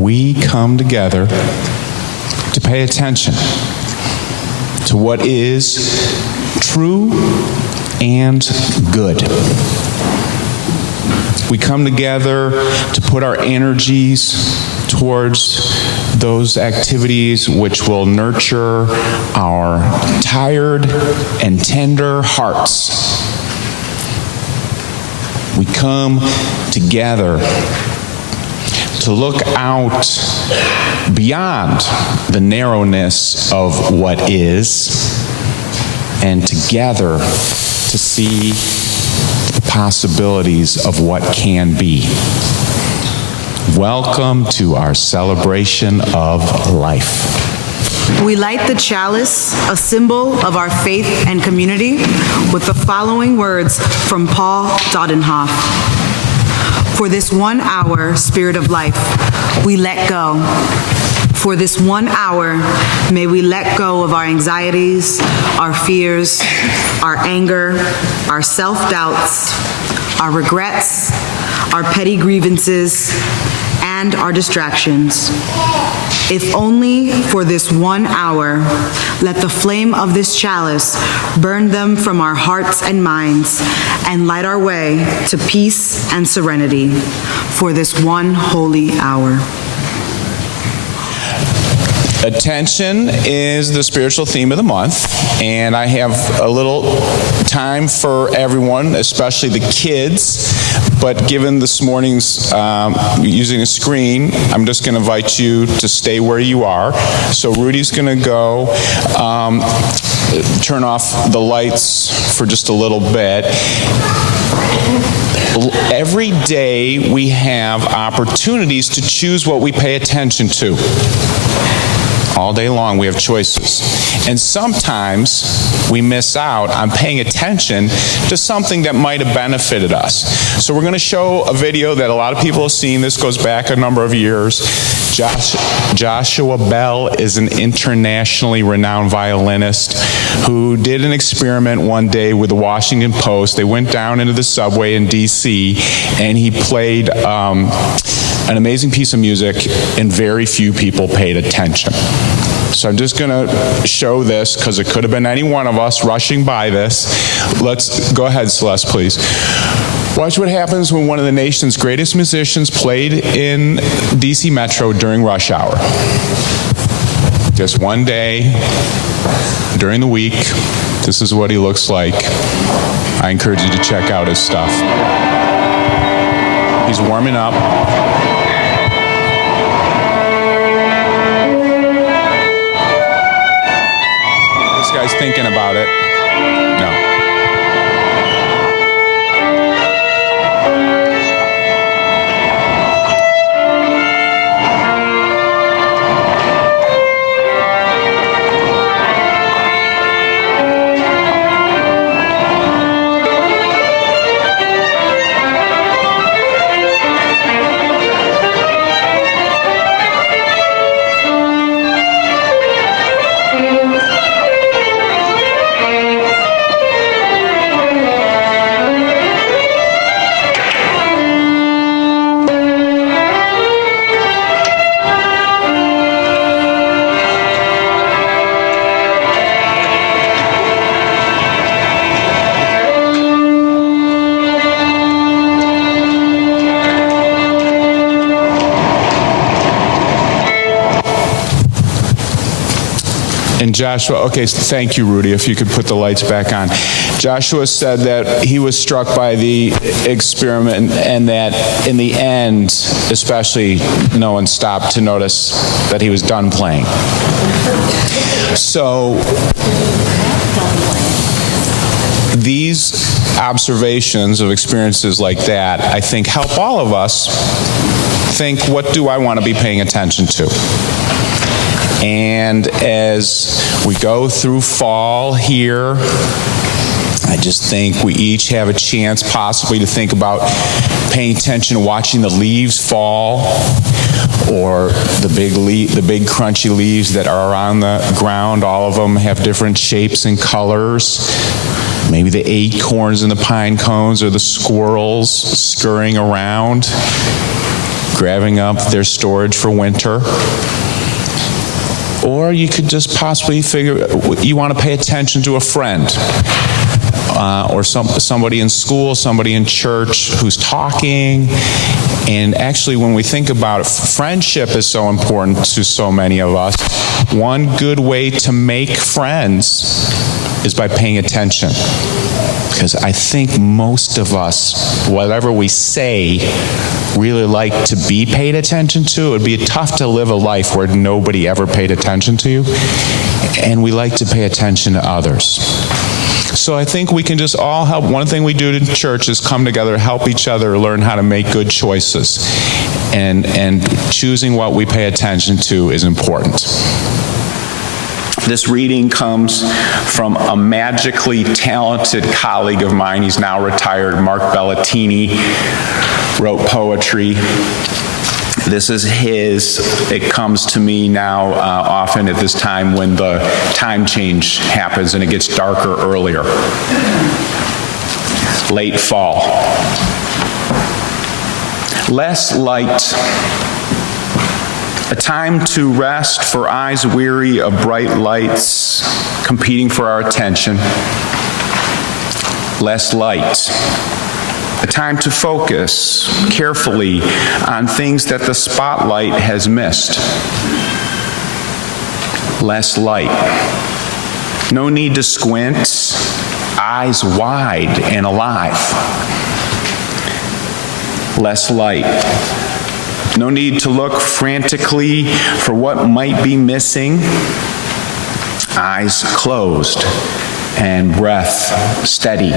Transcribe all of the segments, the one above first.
we come together to pay attention to what is true and good. We come together to put our energies towards those activities which will nurture our tired and tender hearts. We come together to look out beyond the narrowness of what is, and together to see the possibilities of what can be. Welcome to our celebration of life. We light the chalice, a symbol of our faith and community, with the following words from Paul Dodenhoff. For this 1 hour, Spirit of life, we let go. For this 1 hour, may we let go of our anxieties, our fears, our anger, our self-doubts, our regrets, our petty grievances, and our distractions. If only for this 1 hour, let the flame of this chalice burn them from our hearts and minds and light our way to peace and serenity for this one holy hour. Attention is the spiritual theme of the month, and I have a little time for everyone, especially the kids, but given this morning's using a screen, I'm just going to invite you to stay where you are. So Rudy's going to go turn off the lights for just a little bit. Every day we have opportunities to choose what we pay attention to. All day long we have choices. And sometimes we miss out on paying attention to something that might have benefited us. So we're going to show a video that a lot of people have seen. This goes back a number of years. Joshua Bell is an internationally renowned violinist who did an experiment one day with the Washington Post. They went down into the subway in D.C. and he played an amazing piece of music, and very few people paid attention. So I'm just going to show this because it could have been any one of us rushing by this. Let's go ahead, Celeste, please. Watch what happens when one of the nation's greatest musicians played in DC Metro during rush hour. Just one day during the week, this is what he looks like. I encourage you to check out his stuff. He's warming up. This guy's thinking about it. No. And Joshua, okay, thank you, Rudy, if you could put the lights back on. Joshua said that he was struck by the experiment and that in the end, especially, no one stopped to notice that he was done playing. So these observations of experiences like that, I think, help all of us think, what do I want to be paying attention to? And as we go through fall here, I just think we each have a chance possibly to think about paying attention to watching the leaves fall, or the big crunchy leaves that are on the ground. All of them have different shapes and colors. Maybe the acorns and the pine cones, or the squirrels scurrying around. grabbing up their storage for winter. Or you could just possibly figure you want to pay attention to a friend or somebody in school, somebody in church who's talking. And actually, when we think about it, friendship is so important to so many of us. One good way to make friends is by paying attention. Because I think most of us, whatever we say, really like to be paid attention to. It would be tough to live a life where nobody ever paid attention to you. And we like to pay attention to others. So I think we can just all help. One thing we do in church is come together, help each other, learn how to make good choices. And choosing what we pay attention to is important. This reading comes from a magically talented colleague of mine. He's now retired, Mark Bellatini, wrote poetry. This is his. It comes to me now often at this time when the time change happens and it gets darker earlier. Late fall. Less light. A time to rest for eyes weary of bright lights competing for our attention. Less light. A time to focus carefully on things that the spotlight has missed. Less light. No need to squint, eyes wide and alive. Less light. No need to look frantically for what might be missing. Eyes closed and breath steady.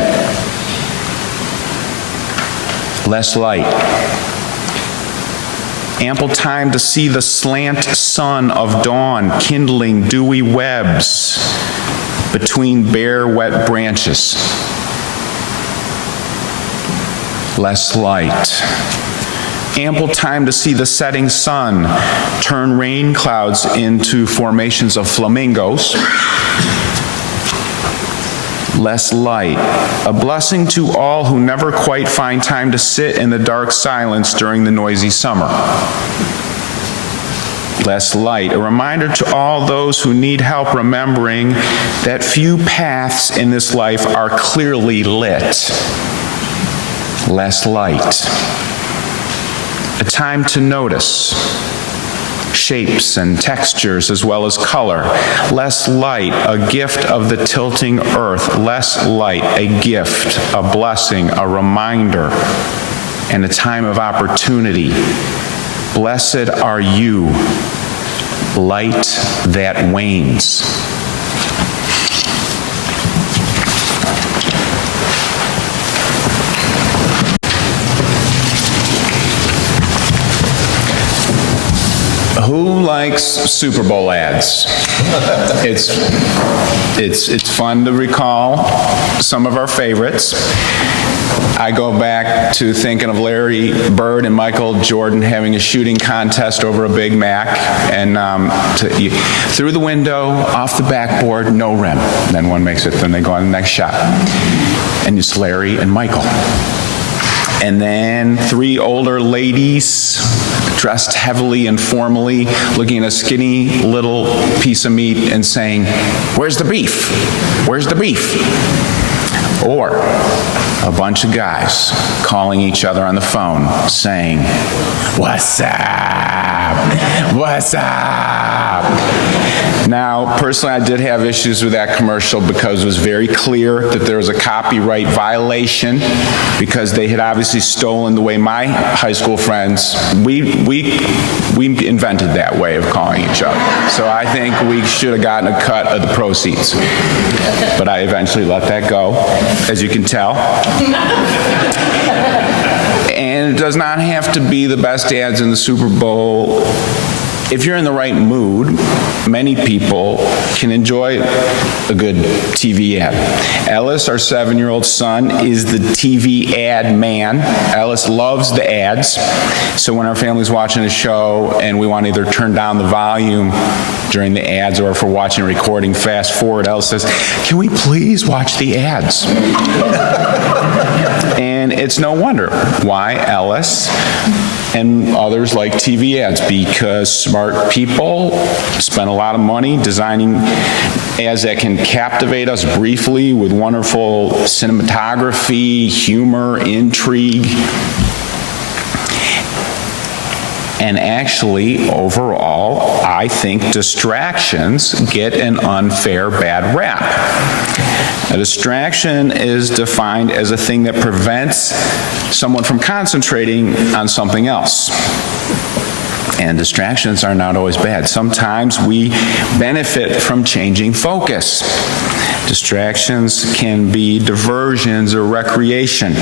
Less light. Ample time to see the slant sun of dawn kindling dewy webs between bare, wet branches. Less light. Ample time to see the setting sun turn rain clouds into formations of flamingos. Less light. A blessing to all who never quite find time to sit in the dark silence during the noisy summer. Less light. A reminder to all those who need help remembering that few paths in this life are clearly lit. Less light. A time to notice shapes and textures as well as color. Less light, a gift of the tilting earth. Less light, a gift, a blessing, a reminder, and a time of opportunity. Blessed are you, light that wanes. Who likes Super Bowl ads? It's fun to recall some of our favorites. I go back to thinking of Larry Bird and Michael Jordan having a shooting contest over a Big Mac, and through the window, off the backboard, no rim. Then one makes it, then they go on the next shot. And it's Larry and Michael. And then three older ladies dressed heavily and formally, looking at a skinny little piece of meat and saying, "Where's the beef? Where's the beef?" Or a bunch of guys calling each other on the phone saying, "What's up? What's up?" Now, personally, I did have issues with that commercial because it was very clear that there was a copyright violation because they had obviously stolen the way my high school friends, we invented that way of calling each other. So I think we should have gotten a cut of the proceeds. But I eventually let that go, as you can tell. And it does not have to be the best ads in the Super Bowl. If you're in the right mood, many people can enjoy a good TV ad. Ellis, our 7-year-old son, is the TV ad man. Ellis loves the ads. So when our family's watching a show and we want to either turn down the volume during the ads, or if we're watching a recording, fast forward, Ellis says, "Can we please watch the ads?" And it's no wonder why Ellis and others like TV ads, because smart people spend a lot of money designing ads that can captivate us briefly with wonderful cinematography, humor, intrigue. And actually, overall, I think distractions get an unfair bad rap. A distraction is defined as a thing that prevents someone from concentrating on something else. And distractions are not always bad. Sometimes we benefit from changing focus. Distractions can be diversions or recreation.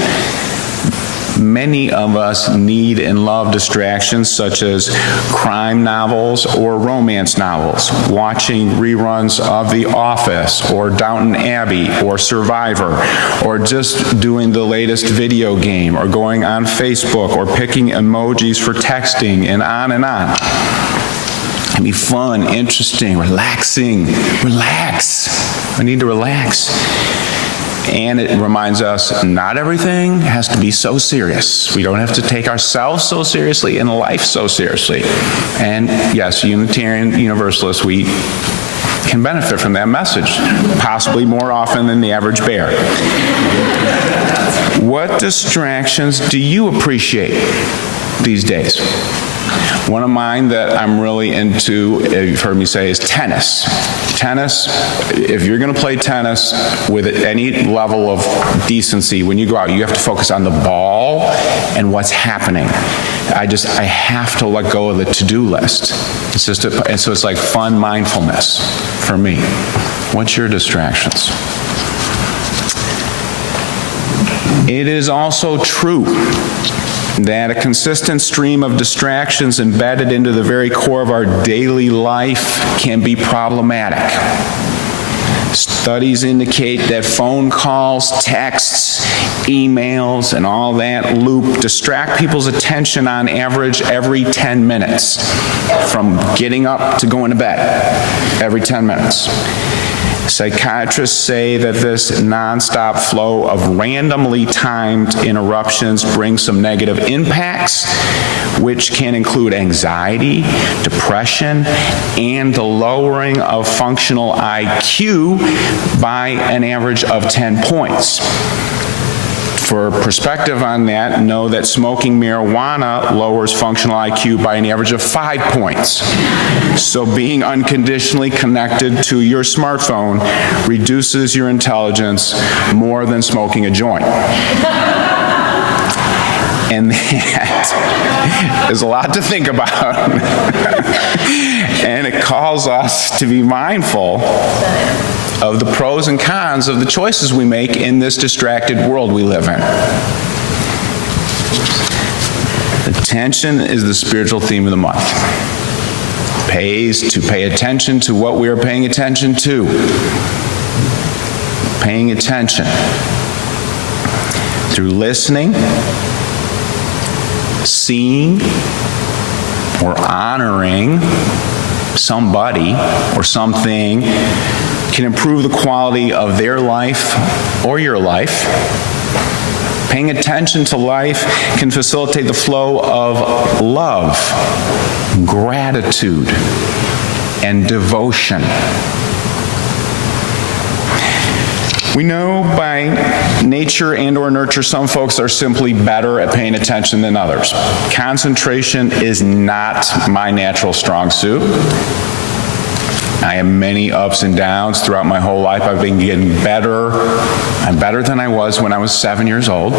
Many of us need and love distractions such as crime novels or romance novels, watching reruns of The Office or Downton Abbey or Survivor, or just doing the latest video game, or going on Facebook, or picking emojis for texting, and on and on. It can be fun, interesting, relaxing. Relax. We need to relax. And it reminds us not everything has to be so serious. We don't have to take ourselves so seriously and life so seriously. And yes, Unitarian Universalists, we can benefit from that message, possibly more often than the average bear. What distractions do you appreciate these days? One of mine that I'm really into, you've heard me say, is tennis. Tennis, if you're going to play tennis with any level of decency, when you go out, you have to focus on the ball and what's happening. I have to let go of the to-do list. And so it's like fun mindfulness for me. What's your distractions? It is also true that a consistent stream of distractions embedded into the very core of our daily life can be problematic. Studies indicate that phone calls, texts, emails, and all that loop distract people's attention on average every 10 minutes, from getting up to going to bed, every 10 minutes. Psychiatrists say that this nonstop flow of randomly timed interruptions brings some negative impacts, which can include anxiety, depression, and the lowering of functional IQ by an average of 10 points. For perspective on that, know that smoking marijuana lowers functional IQ by an average of 5 points. So being unconditionally connected to your smartphone reduces your intelligence more than smoking a joint. And that is a lot to think about. And it calls us to be mindful of the pros and cons of the choices we make in this distracted world we live in. Attention is the spiritual theme of the month. Pays to pay attention to what we are paying attention to. Paying attention. Through listening, seeing, or honoring somebody or something can improve the quality of their life or your life. Paying attention to life can facilitate the flow of love, gratitude, and devotion. We know by nature and or nurture some folks are simply better at paying attention than others. Concentration is not my natural strong suit. I have many ups and downs throughout my whole life. I've been getting better. I'm better than I was when I was 7 years old,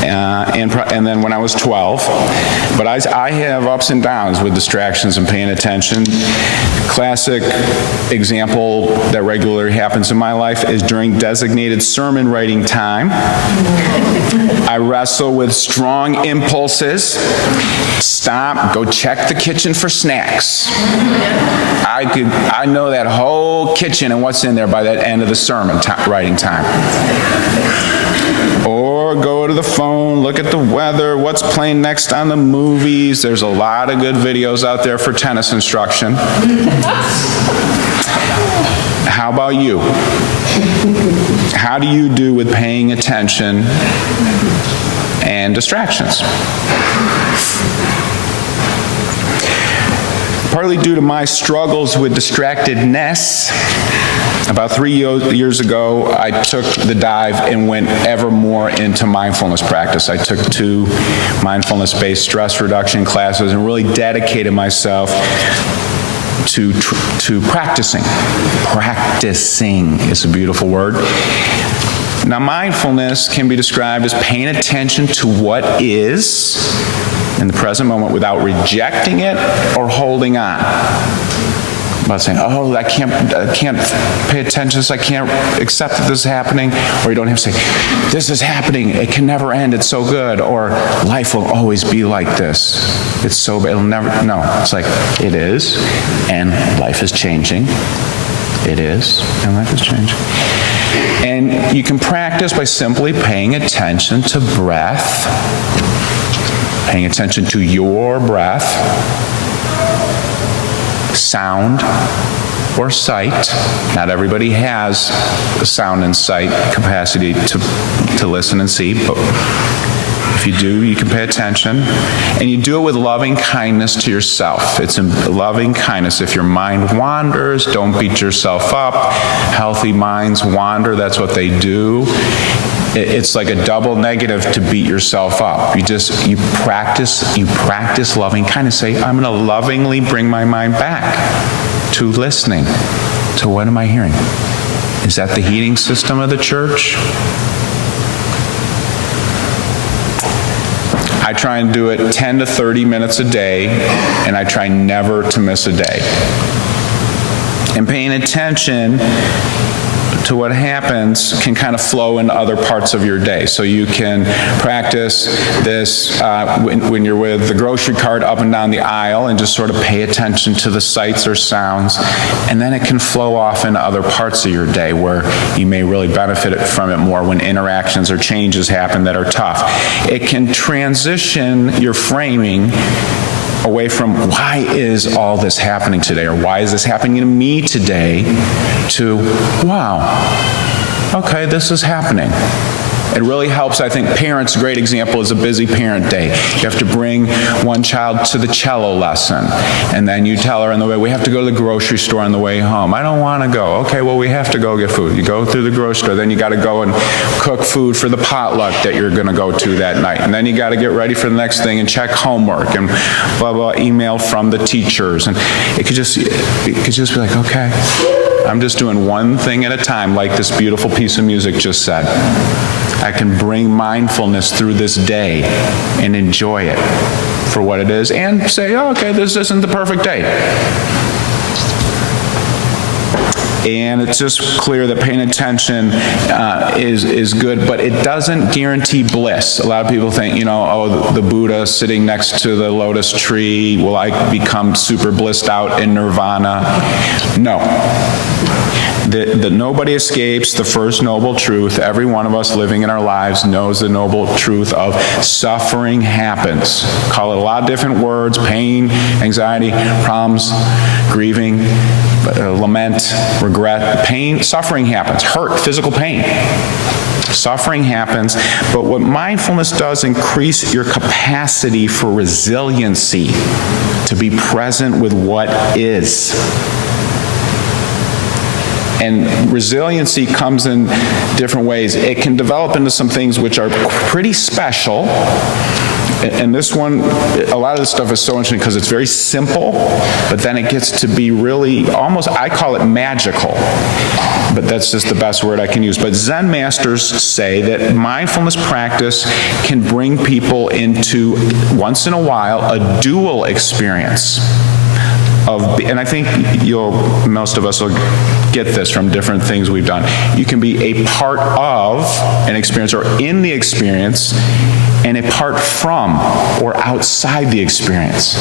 and then when I was 12. But I have ups and downs with distractions and paying attention. Classic example that regularly happens in my life is during designated sermon writing time. I wrestle with strong impulses. Stop, go check the kitchen for snacks. I know that whole kitchen and what's in there by that end of the sermon writing time. Or go to the phone, look at the weather, what's playing next on the movies. There's a lot of good videos out there for tennis instruction. How about you? How do you do with paying attention and distractions? Partly due to my struggles with distractedness, about 3 years ago, I took the dive and went ever more into mindfulness practice. I took 2 mindfulness-based stress reduction classes and really dedicated myself to practicing. Practicing is a beautiful word. Now, mindfulness can be described as paying attention to what is in the present moment without rejecting it or holding on. About saying, oh, I can't pay attention to this, I can't accept that this is happening, or you don't have to say, this is happening, it can never end, it's so good, or life will always be like this. It's so bad, it'll never, no. It's like, it is, and life is changing. It is, and life is changing. And you can practice by simply paying attention to breath, paying attention to your breath, sound or sight. Not everybody has the sound and sight capacity to listen and see, but if you do, you can pay attention. And you do it with loving kindness to yourself. It's in loving kindness. If your mind wanders, don't beat yourself up. Healthy minds wander, that's what they do. It's like a double negative to beat yourself up. You practice loving kindness. Say, I'm going to lovingly bring my mind back to listening to what am I hearing? Is that the heating system of the church? I try and do it 10 to 30 minutes a day, and I try never to miss a day. And paying attention to what happens can kind of flow into other parts of your day. So you can practice this when you're with the grocery cart up and down the aisle and just sort of pay attention to the sights or sounds, and then it can flow off into other parts of your day where you may really benefit from it more when interactions or changes happen that are tough. It can transition your framing away from why is all this happening today, or why is this happening to me today, to wow, okay, this is happening. It really helps. I think parents, a great example is a busy parent day. You have to bring one child to the cello lesson, and then you tell her on the way, we have to go to the grocery store on the way home. I don't want to go. Okay, well, we have to go get food. You go through the grocery store, then you got to go and cook food for the potluck that you're going to go to that night, and then you got to get ready for the next thing and check homework and blah, blah, email from the teachers. And it could just be like, okay, I'm just doing one thing at a time, like this beautiful piece of music just said. I can bring mindfulness through this day and enjoy it for what it is and say, oh, okay, this isn't the perfect day. And it's just clear that paying attention is good, but it doesn't guarantee bliss. A lot of people think, oh, the Buddha sitting next to the lotus tree, will I become super blissed out in nirvana? No. That nobody escapes the first noble truth. Every one of us living in our lives knows the noble truth of suffering happens. Call it a lot of different words: pain, anxiety, problems, grieving, lament, regret. Pain, suffering happens. Hurt, physical pain. Suffering happens, but what mindfulness does increase your capacity for resiliency, to be present with what is. And resiliency comes in different ways. It can develop into some things which are pretty special. And this one, a lot of this stuff is so interesting because it's very simple, but then it gets to be really almost, I call it magical. But that's just the best word I can use. But Zen masters say that mindfulness practice can bring people into, once in a while, a dual experience. And I think most of us will get this from different things we've done. You can be a part of an experience or in the experience and a part from or outside the experience.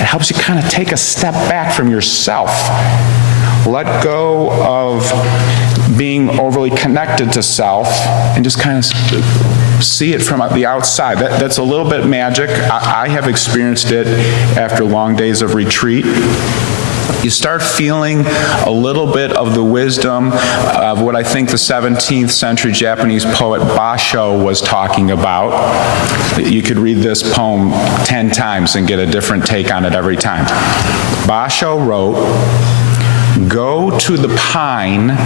It helps you kind of take a step back from yourself. Let go of being overly connected to self and just kind of see it from the outside. That's a little bit magic. I have experienced it after long days of retreat. you start feeling a little bit of the wisdom of what I think the 17th century Japanese poet Basho was talking about. You could read this poem 10 times and get a different take on it every time. Basho wrote, "Go to the pine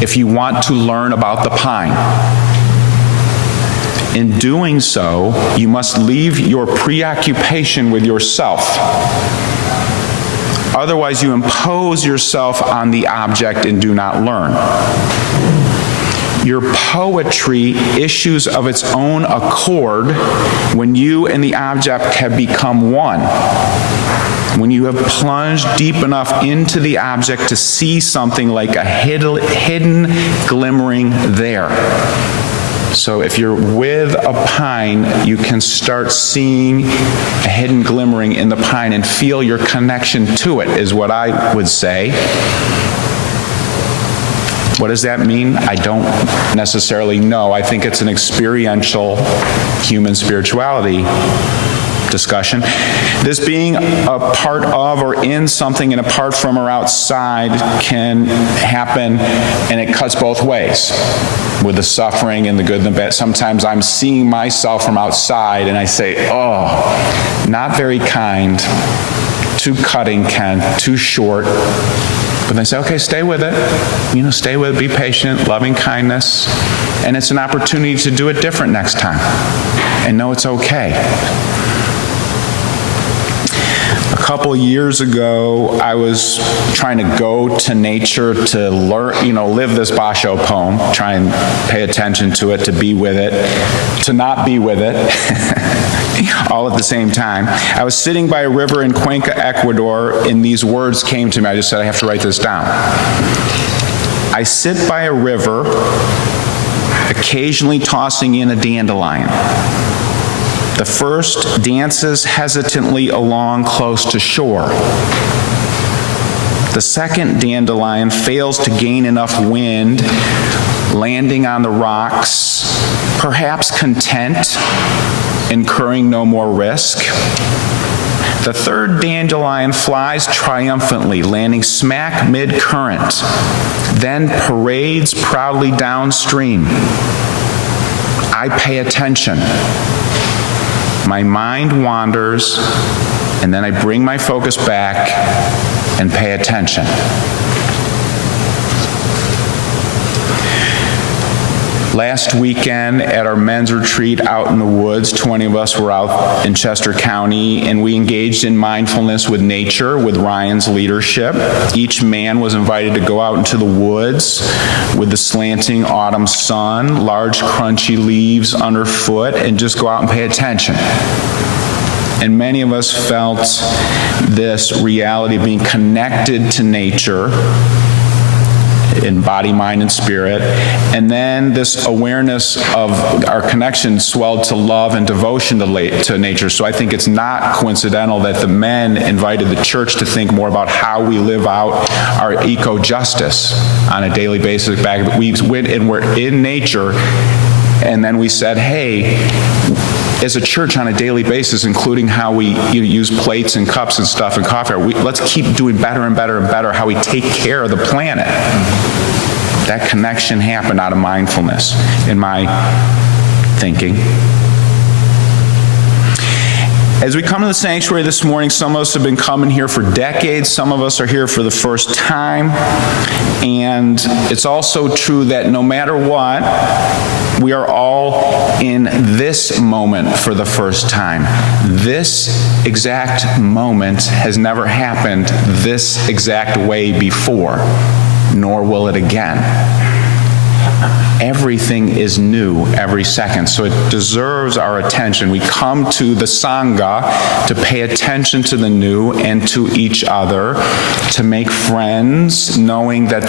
if you want to learn about the pine. In doing so, you must leave your preoccupation with yourself. Otherwise, you impose yourself on the object and do not learn. Your poetry issues of its own accord when you and the object have become one. When you have plunged deep enough into the object to see something like a hidden glimmering there." So if you're with a pine, you can start seeing a hidden glimmering in the pine and feel your connection to it, is what I would say. What does that mean? I don't necessarily know. I think it's an experiential human spirituality discussion. This being a part of or in something and apart from or outside can happen, and it cuts both ways with the suffering and the good and the bad. Sometimes I'm seeing myself from outside and I say, oh, not very kind, too cutting, Ken, too short. But they say, okay, stay with it. Stay with it, be patient, loving kindness. And it's an opportunity to do it different next time and know it's okay. A couple years ago, I was trying to go to nature to learn, live this Basho poem, try and pay attention to it, to be with it, to not be with it, all at the same time. I was sitting by a river in Cuenca, Ecuador, and these words came to me. I just said, I have to write this down. I sit by a river, occasionally tossing in a dandelion. The first dances hesitantly along close to shore. The second dandelion fails to gain enough wind, landing on the rocks, perhaps content, incurring no more risk. The third dandelion flies triumphantly, landing smack mid-current, then parades proudly downstream. I pay attention. My mind wanders, and then I bring my focus back and pay attention. Last weekend at our men's retreat out in the woods, 20 of us were out in Chester County, and we engaged in mindfulness with nature with Ryan's leadership. Each man was invited to go out into the woods with the slanting autumn sun, large crunchy leaves underfoot, and just go out and pay attention. And many of us felt this reality of being connected to nature in body, mind, and spirit. And then this awareness of our connection swelled to love and devotion to nature. So I think it's not coincidental that the men invited the church to think more about how we live out our eco-justice on a daily basis. We went and we're in nature, and then we said, hey, as a church on a daily basis, including how we use plates and cups and stuff and coffee, let's keep doing better and better and better how we take care of the planet. That connection happened out of mindfulness in my thinking. As we come to the sanctuary this morning, some of us have been coming here for decades. Some of us are here for the first time. And it's also true that no matter what, we are all in this moment for the first time. This exact moment has never happened this exact way before, nor will it again. Everything is new every second, so it deserves our attention. We come to the Sangha to pay attention to the new and to each other, to make friends, knowing that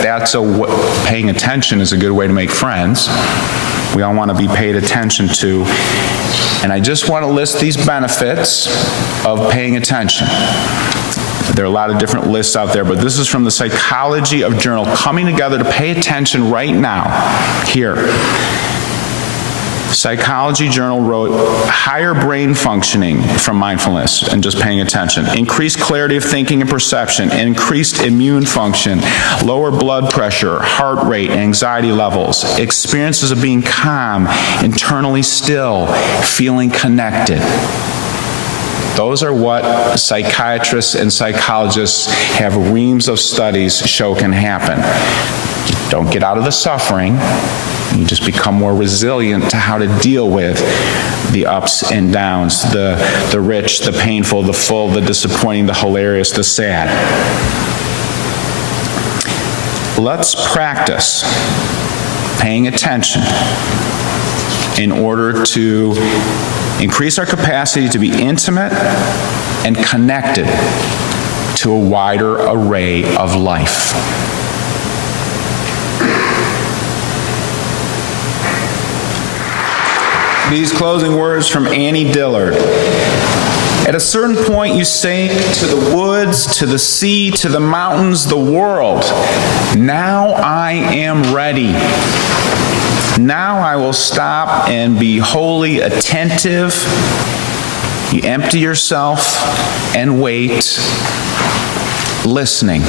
paying attention is a good way to make friends. We all want to be paid attention to. And I just want to list these benefits of paying attention. There are a lot of different lists out there, but this is from the Psychology of Journal, coming together to pay attention right now, here. Psychology Journal wrote, higher brain functioning from mindfulness and just paying attention, increased clarity of thinking and perception, increased immune function, lower blood pressure, heart rate, anxiety levels, experiences of being calm, internally still, feeling connected. Those are what psychiatrists and psychologists have reams of studies show can happen. You don't get out of the suffering. You just become more resilient to how to deal with the ups and downs, the rich, the painful, the full, the disappointing, the hilarious, the sad. Let's practice paying attention in order to increase our capacity to be intimate and connected to a wider array of life. These closing words from Annie Dillard. At a certain point, you say to the woods, to the sea, to the mountains, the world, now I am ready. Now I will stop and be wholly attentive. You empty yourself and wait, listening.